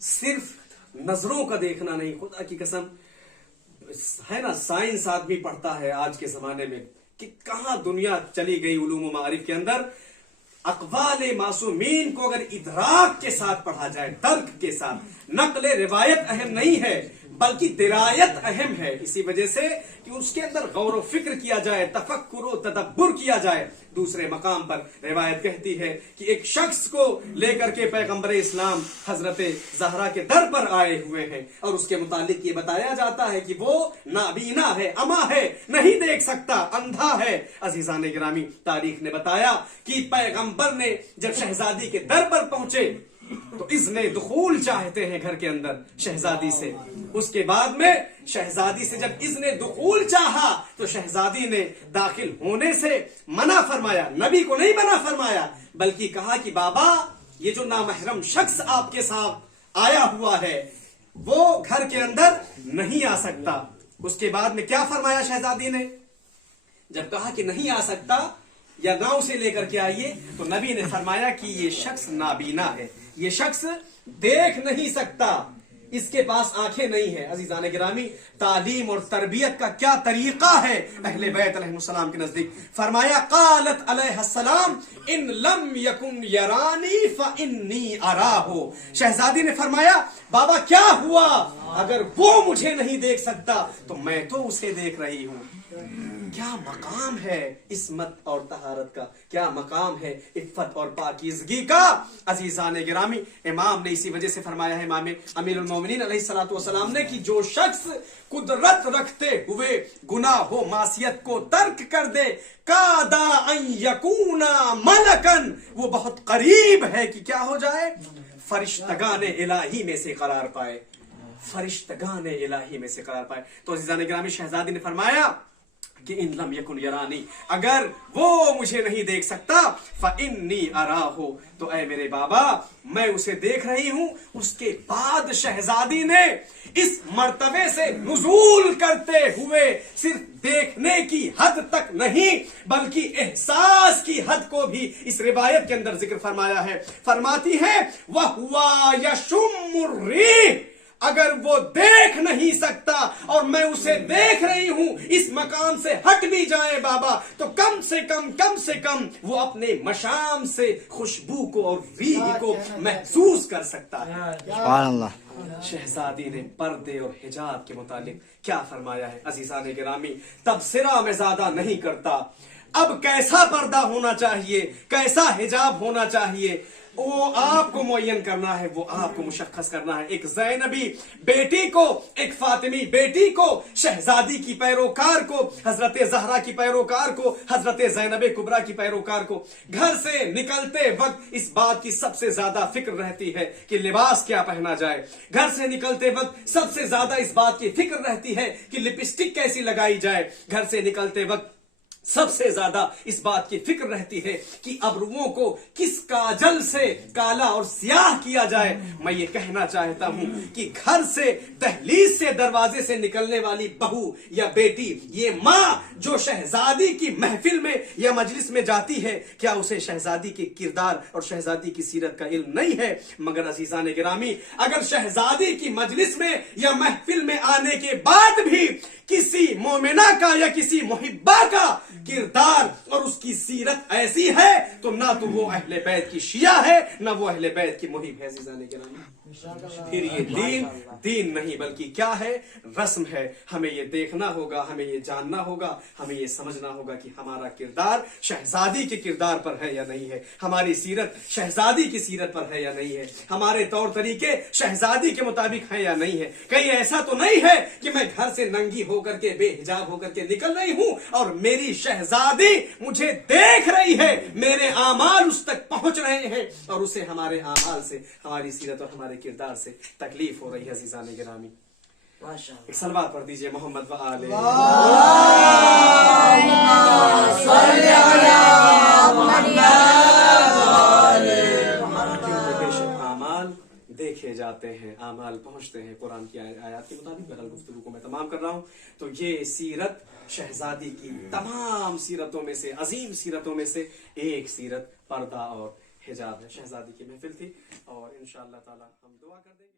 सिर्फ नजरों का देखना नहीं, खुदा की कसम है ना, साइंस आदमी पढ़ता है आज के जमाने में कि कहां दुनिया चली गई उलूम मारिफ के अंदर। अक़वाले मासूमीन को अगर इदराक के साथ पढ़ा जाए, तर्क के साथ, नकले रिवायत अहम नहीं है बल्कि दिरायत अहम है। इसी वजह से कि उसके अंदर गौर व फिक्र किया जाए, तफक्कुर तदब्बुर किया जाए। दूसरे मकाम पर रिवायत कहती है कि एक शख्स को लेकर के पैगंबर इस्लाम हजरत ज़हरा के दर पर आए हुए हैं और उसके मुतालिक ये बताया जाता है कि वो नाबीना है, अमा है, नहीं देख सकता, अंधा है। अजीजान गिरामी, तारीख ने बताया कि पैगंबर ने जब शहजादी के दर पर पहुंचे तो इज़्ने दुखूल चाहते हैं घर के अंदर शहजादी से। उसके बाद में शहजादी से जब इज़्ने दुखूल चाहा तो शहजादी ने दाखिल होने से मना फरमाया। नबी को नहीं मना फरमाया बल्कि कहा कि बाबा, ये जो नामहरम शख्स आपके साथ आया हुआ है वो घर के अंदर नहीं आ सकता। उसके बाद में क्या फरमाया शहजादी ने? जब कहा कि नहीं आ सकता या नाव से लेकर के आइए, तो नबी ने फरमाया कि ये शख्स नाबीना है, ये शख्स देख नहीं सकता, इसके पास आंखें नहीं है। अजीजान गिरामी, तालीम और तरबियत का क्या तरीका है अहले बैत अलैहिस्सलाम के नजदीक। फरमाया क़ालत अलैहिस्सलाम इन लम यकुन यरानी फ़इन्नी अराहु। शहजादी ने फरमाया, बाबा क्या हुआ, अगर वो मुझे नहीं देख सकता तो मैं तो उसे देख रही हूं। क्या मकाम है इस्मत और तहारत का, क्या मकाम है इफ़्फ़त और पाकीज़गी का। अजीज़ान गिरामी, इमाम ने इसी वजह से फरमाया है, इमाम अमीरुल मोमिनीन अलैहिस्सलातु वस्सलाम ने, कि जो शख्स कुदरत रखते हुए गुनाह मासियत को तर्क कर दे, कादा अन यकूना मलकन, वो बहुत करीब है कि क्या हो जाए, फरिश्तगाने इलाही में से करार पाए, फरिश्तगाने इलाही में से करार पाए। तो अजीज़ान गिरामी, शहजादी ने फरमाया कि इन लम यकुन यरानी, अगर वो मुझे नहीं देख सकता, फ़इन्नी अराहु, तो ऐ मेरे बाबा मैं उसे देख रही हूं। उसके बाद शहजादी ने इस मर्तबे से नुज़ूल करते हुए सिर्फ देखने की हद तक नहीं बल्कि एहसास की हद को भी इस रिवायत के अंदर जिक्र फरमाया है। फरमाती है वह हुआ यशुम्मुर्रीह, अगर वो देख नहीं सकता और मैं उसे देख रही हूं, इस मकाम से हट भी जाए बाबा, तो कम से कम वो अपने मशाम से खुशबू को और रीह को महसूस कर सकता है। सुभान अल्लाह। शहजादी ने पर्दे और हिजाब के मुतालिक क्या फरमाया है अजीज़ान गिरामी, तबसरा में ज्यादा नहीं करता। अब कैसा पर्दा होना चाहिए, कैसा हिजाब होना चाहिए, वो आपको मुअय्यन करना है, वो आपको मुशख्खस करना है। एक ज़ैनबी बेटी को, एक फातिमी बेटी को, शहजादी की पैरोकार को, हजरत ज़हरा की पैरोकार को, हजरत ज़ैनब कुबरा की पैरोकार को घर से निकलते वक्त इस बात की सबसे ज्यादा फिक्र रहती है कि लिबास क्या पहना जाए। घर से निकलते वक्त सबसे ज्यादा इस बात की फिक्र रहती है कि लिपस्टिक कैसी लगाई जाए। घर से निकलते वक्त सबसे ज्यादा इस बात की फिक्र रहती है कि अबरुओं को किस काजल से काला और स्याह किया जाए। मैं ये कहना चाहता हूं कि घर से, दहलीज से, दरवाजे से निकलने वाली बहू या बेटी, ये मां जो शहजादी की महफिल में या मजलिस में जाती है, क्या उसे शहजादी के किरदार और शहजादी की सीरत का इल्म नहीं है? मगर अजीजान गिरामी, अगर शहजादी की मजलिस में या महफिल में आने के बाद भी किसी मोमिना का या किसी मुहिब्बा का किरदार और उसकी सीरत ऐसी है, तो ना तो वो अहले बैत की शिया है, ना वो अहले बैत की मुहिब है। अज़ीज़ान गिरामी, फिर ये दीन नहीं बल्कि क्या है, रस्म है। हमें ये देखना होगा, हमें ये जानना होगा, हमें ये समझना होगा कि हमारा किरदार शहजादी के किरदार पर है या नहीं है, हमारी सीरत शहजादी की सीरत पर है या नहीं है, हमारे तौर तरीके शहजादी के मुताबिक है या नहीं है। कहीं ऐसा तो नहीं है कि मैं घर से नंगी होकर के, बेहिजाब होकर के निकल रही हूं और मेरी शहजादी मुझे देख रही है, मेरे आमाल उस तक पहुंच रहे हैं और उसे हमारे आमाल से, हमारी सीरत और हमारे किरदार से तकलीफ हो रही है। अज़ीज़ान गिरामी, एक सलवात पढ़ दीजिए मोहम्मद व आले। बेशक आमाल देखे जाते हैं, आमाल पहुंचते हैं कुरान की आयत के मुताबिक। बहरहाल गुफ्तगू को मैं तमाम कर रहा हूं। तो ये सीरत शहजादी की तमाम सीरतों में से, अजीम सीरतों में से एक सीरत पर्दा और हिजाब है। शहजादी की महफिल थी और इंशाअल्लाह ताला हम दुआ कर देंगे।